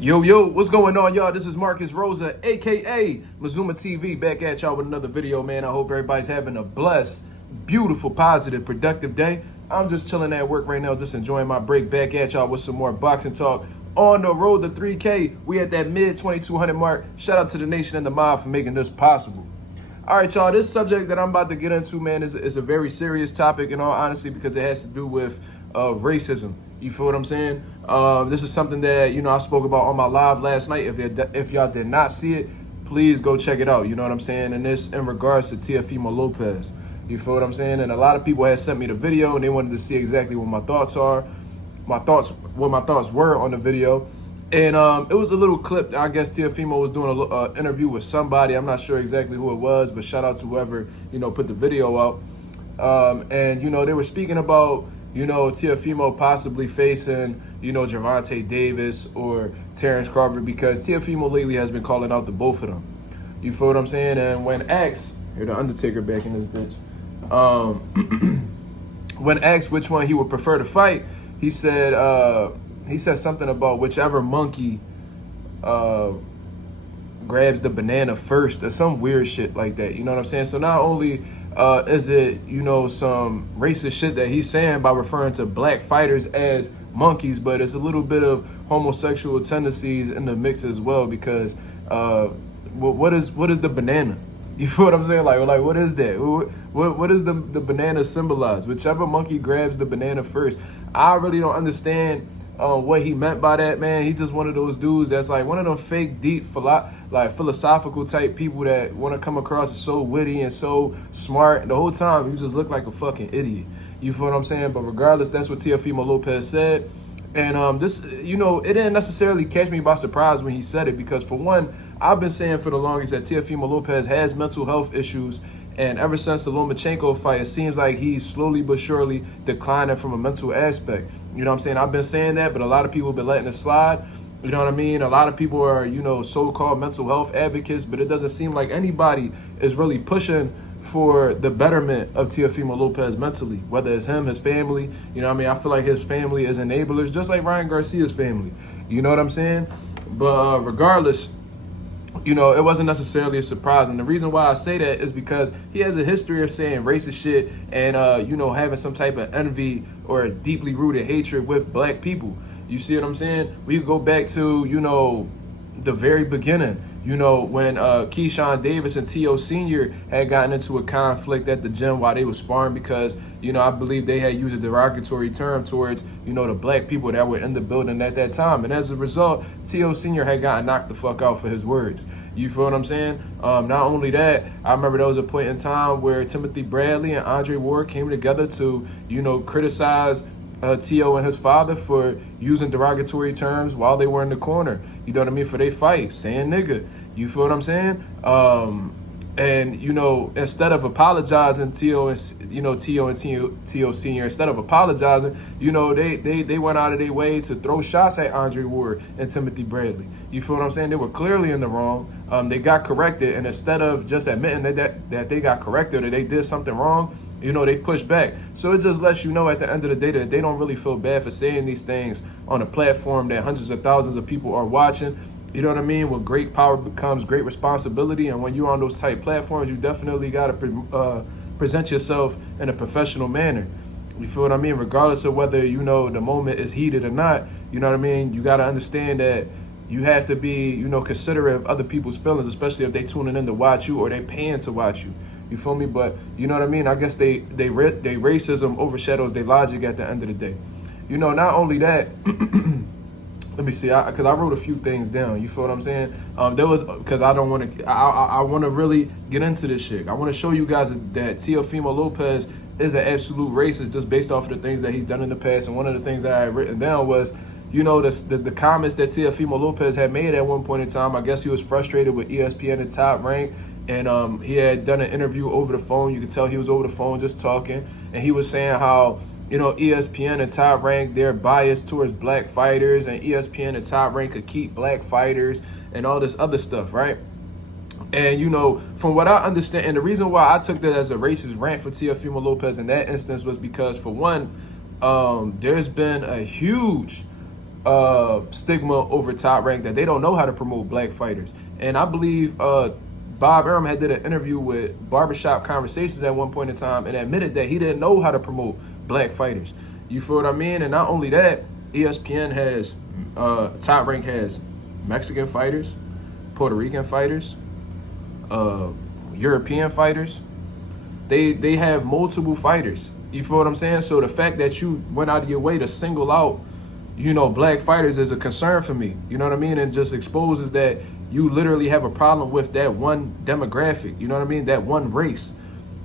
Yo, what's going on, y'all? This is Marcus Rosa, aka Mazuma TV, back at y'all with another video, man. I hope everybody's having a blessed, beautiful, positive, productive day. I'm just chilling at work right now, just enjoying my break. Back at y'all with some more boxing talk on the road to 3K. We at that mid 2200 mark. Shout out to the nation and the mob for making this possible. All right, y'all, this subject that I'm about to get into, man, is a very serious topic, in all honesty, because it has to do with racism. You feel what I'm saying? This is something that, I spoke about on my live last night. If y'all did not see it, please go check it out. You know what I'm saying? And this in regards to Teofimo Lopez. You feel what I'm saying? And a lot of people had sent me the video and they wanted to see exactly what my thoughts are, what my thoughts were on the video. And it was a little clip. I guess Teofimo was doing an interview with somebody. I'm not sure exactly who it was, but shout out to whoever, put the video out. And, they were speaking about, Teofimo possibly facing, Gervonta Davis or Terence Crawford, because Teofimo lately has been calling out the both of them. You feel what I'm saying? And when asked, here the Undertaker back in this bitch. When asked which one he would prefer to fight, he said something about whichever monkey grabs the banana first or some weird shit like that. You know what I'm saying? So not only is it, some racist shit that he's saying by referring to black fighters as monkeys, but it's a little bit of homosexual tendencies in the mix as well, because what is the banana? You feel what I'm saying? Like what is that? What does the banana symbolize? Whichever monkey grabs the banana first. I really don't understand what he meant by that, man. He's just one of those dudes that's like one of them fake, deep, philosophical type people that want to come across as so witty and so smart. And the whole time, you just look like a fucking idiot. You feel what I'm saying? But regardless, that's what Teofimo Lopez said. And this, it didn't necessarily catch me by surprise when he said it, because for one, I've been saying for the longest that Teofimo Lopez has mental health issues. And ever since the Lomachenko fight, it seems like he's slowly but surely declining from a mental aspect. You know what I'm saying? I've been saying that, but a lot of people have been letting it slide. You know what I mean? A lot of people are, so-called mental health advocates, but it doesn't seem like anybody is really pushing for the betterment of Teofimo Lopez mentally, whether it's him, his family. You know what I mean? I feel like his family is enablers, just like Ryan Garcia's family. You know what I'm saying? But regardless, it wasn't necessarily a surprise. And the reason why I say that is because he has a history of saying racist shit and, having some type of envy or a deeply rooted hatred with black people. You see what I'm saying? We go back to, the very beginning, when Keyshawn Davis and T.O. Sr. had gotten into a conflict at the gym while they were sparring because, I believe they had used a derogatory term towards, the black people that were in the building at that time. And as a result, T.O. Sr. had gotten knocked the fuck out for his words. You feel what I'm saying? Not only that, I remember there was a point in time where Timothy Bradley and Andre Ward came together to, criticize T.O. and his father for using derogatory terms while they were in the corner. You know what I mean? For their fight, saying nigga. You feel what I'm saying? And, instead of apologizing, T.O. and T.O. Sr., instead of apologizing, they went out of their way to throw shots at Andre Ward and Timothy Bradley. You feel what I'm saying? They were clearly in the wrong. They got corrected, and instead of just admitting that they got corrected or they did something wrong, they pushed back. So it just lets you know at the end of the day that they don't really feel bad for saying these things on a platform that hundreds of thousands of people are watching. You know what I mean? When great power becomes great responsibility, and when you're on those type platforms, you definitely got to present yourself in a professional manner. You feel what I mean? Regardless of whether, the moment is heated or not, you know what I mean? You got to understand that you have to be, considerate of other people's feelings, especially if they tuning in to watch you or they paying to watch you. You feel me? But you know what I mean? I guess they racism overshadows their logic at the end of the day. Not only that, let me see, because I wrote a few things down. You feel what I'm saying? Because I don't want to, I want to really get into this shit. I want to show you guys that Teofimo Lopez is an absolute racist just based off of the things that he's done in the past. And one of the things that I had written down was, the comments that Teofimo Lopez had made at one point in time. I guess he was frustrated with ESPN and Top Rank. And he had done an interview over the phone. You could tell he was over the phone just talking. And he was saying how, ESPN and Top Rank, they're biased towards black fighters. And ESPN and Top Rank could keep black fighters and all this other stuff, right? And, from what I understand, and the reason why I took that as a racist rant for Teofimo Lopez in that instance was because, for one, there's been a huge stigma over Top Rank that they don't know how to promote black fighters. And I believe Bob Arum had did an interview with Barbershop Conversations at one point in time and admitted that he didn't know how to promote black fighters. You feel what I mean? And not only that, ESPN has, Top Rank has Mexican fighters, Puerto Rican fighters, European fighters. They have multiple fighters. You feel what I'm saying? So the fact that you went out of your way to single out, black fighters is a concern for me. You know what I mean? And just exposes that you literally have a problem with that one demographic. You know what I mean? That one race.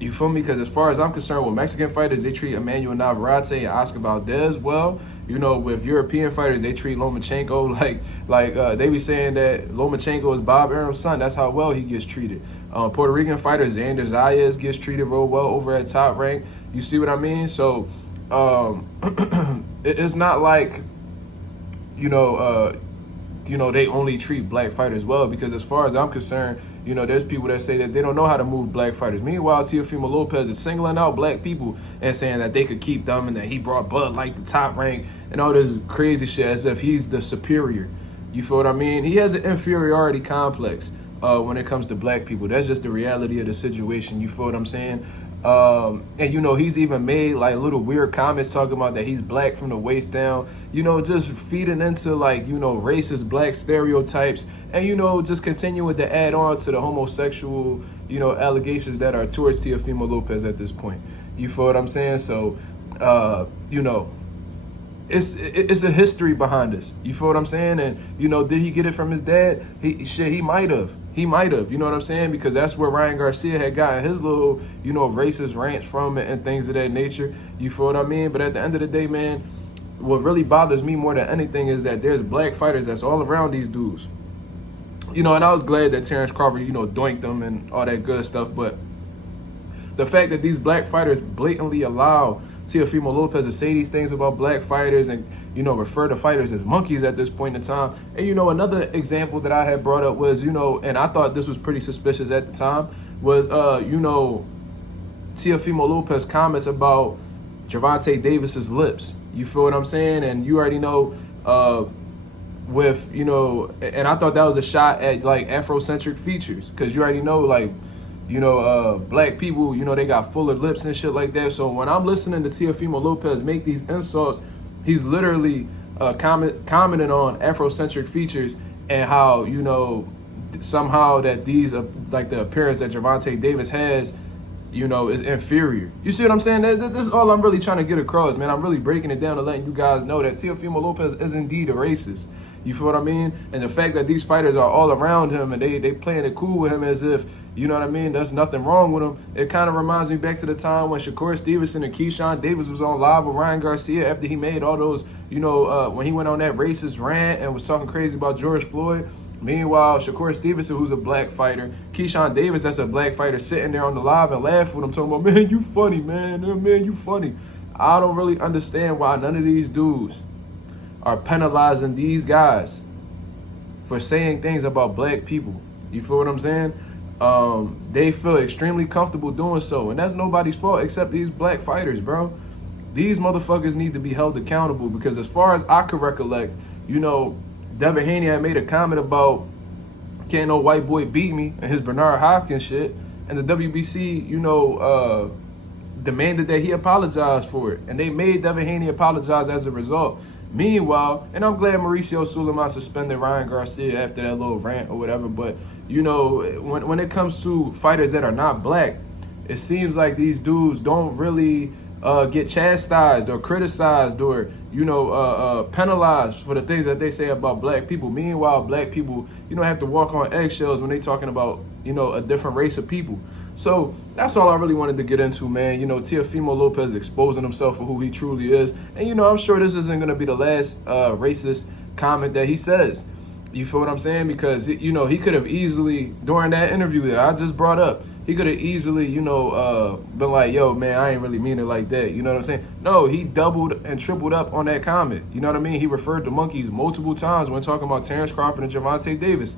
You feel me? Because as far as I'm concerned, with Mexican fighters, they treat Emmanuel Navarrete and Oscar Valdez well. With European fighters, they treat Lomachenko like they be saying that Lomachenko is Bob Arum's son. That's how well he gets treated. Puerto Rican fighter Xander Zayas gets treated real well over at Top Rank. You see what I mean? So it's not like they only treat black fighters well, because as far as I'm concerned, there's people that say that they don't know how to move black fighters. Meanwhile, Teofimo Lopez is singling out black people and saying that they could keep them and that he brought Bud Light to Top Rank and all this crazy shit as if he's the superior. You feel what I mean? He has an inferiority complex when it comes to black people. That's just the reality of the situation. You feel what I'm saying? And he's even made like little weird comments talking about that he's black from the waist down, just feeding into racist black stereotypes, and just continuing to add on to the homosexual allegations that are towards Teofimo Lopez at this point. You feel what I'm saying? So it's a history behind this. You feel what I'm saying? And did he get it from his dad? He might have. You know what I'm saying? Because that's where Ryan Garcia had gotten his little, racist rants from and things of that nature. You feel what I mean? But at the end of the day, man, what really bothers me more than anything is that there's black fighters that's all around these dudes. And I was glad that Terence Crawford, doinked them and all that good stuff. But the fact that these black fighters blatantly allow Teofimo Lopez to say these things about black fighters and, refer to fighters as monkeys at this point in time. And, another example that I had brought up was, and I thought this was pretty suspicious at the time, was, Teofimo Lopez comments about Gervonta Davis's lips. You feel what I'm saying? And you already know, and I thought that was a shot at, like, Afrocentric features. Because you already know, black people, they got fuller lips and shit like that. So when I'm listening to Teofimo Lopez make these insults, he's literally commenting on Afrocentric features and how, somehow that these, like the appearance that Gervonta Davis has, is inferior. You see what I'm saying? This is all I'm really trying to get across, man. I'm really breaking it down and letting you guys know that Teofimo Lopez is indeed a racist. You feel what I mean? And the fact that these fighters are all around him and they playing it cool with him as if, you know what I mean, there's nothing wrong with him. It kind of reminds me back to the time when Shakur Stevenson and Keyshawn Davis was on live with Ryan Garcia after he made all those, when he went on that racist rant and was talking crazy about George Floyd. Meanwhile, Shakur Stevenson, who's a black fighter, Keyshawn Davis, that's a black fighter, sitting there on the live and laughing with him, talking about, man, you funny, man, you funny. I don't really understand why none of these dudes are penalizing these guys for saying things about black people. You feel what I'm saying? They feel extremely comfortable doing so, and that's nobody's fault except these black fighters, bro. These motherfuckers need to be held accountable, because as far as I could recollect, Devin Haney had made a comment about can't no white boy beat me and his Bernard Hopkins shit, and the WBC, demanded that he apologize for it, and they made Devin Haney apologize as a result. Meanwhile, and I'm glad Mauricio Sulaiman suspended Ryan Garcia after that little rant or whatever, but when it comes to fighters that are not black, it seems like these dudes don't really get chastised or criticized or penalized for the things that they say about black people. Meanwhile, black people have to walk on eggshells when they talking about a different race of people. So that's all I really wanted to get into, man. Teofimo Lopez exposing himself for who he truly is, and I'm sure this isn't going to be the last racist comment that he says. You feel what I'm saying? Because he could have easily, during that interview that I just brought up, he could have easily, been like, yo, man, I ain't really mean it like that. You know what I'm saying? No, he doubled and tripled up on that comment. You know what I mean? He referred to monkeys multiple times when talking about Terence Crawford and Gervonta Davis.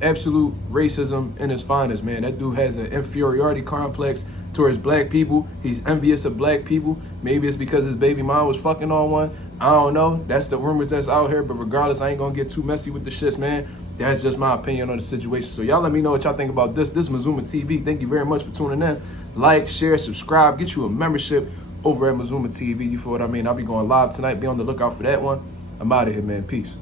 Absolute racism in his finest, man. That dude has an inferiority complex towards black people. He's envious of black people. Maybe it's because his baby mom was fucking on one. I don't know. That's the rumors that's out here. But regardless, I ain't going to get too messy with the shits, man. That's just my opinion on the situation. So y'all let me know what y'all think about this. This is Mazuma TV. Thank you very much for tuning in. Like, share, subscribe. Get you a membership over at Mazuma TV. You feel what I mean? I'll be going live tonight. Be on the lookout for that one. I'm out of here, man. Peace.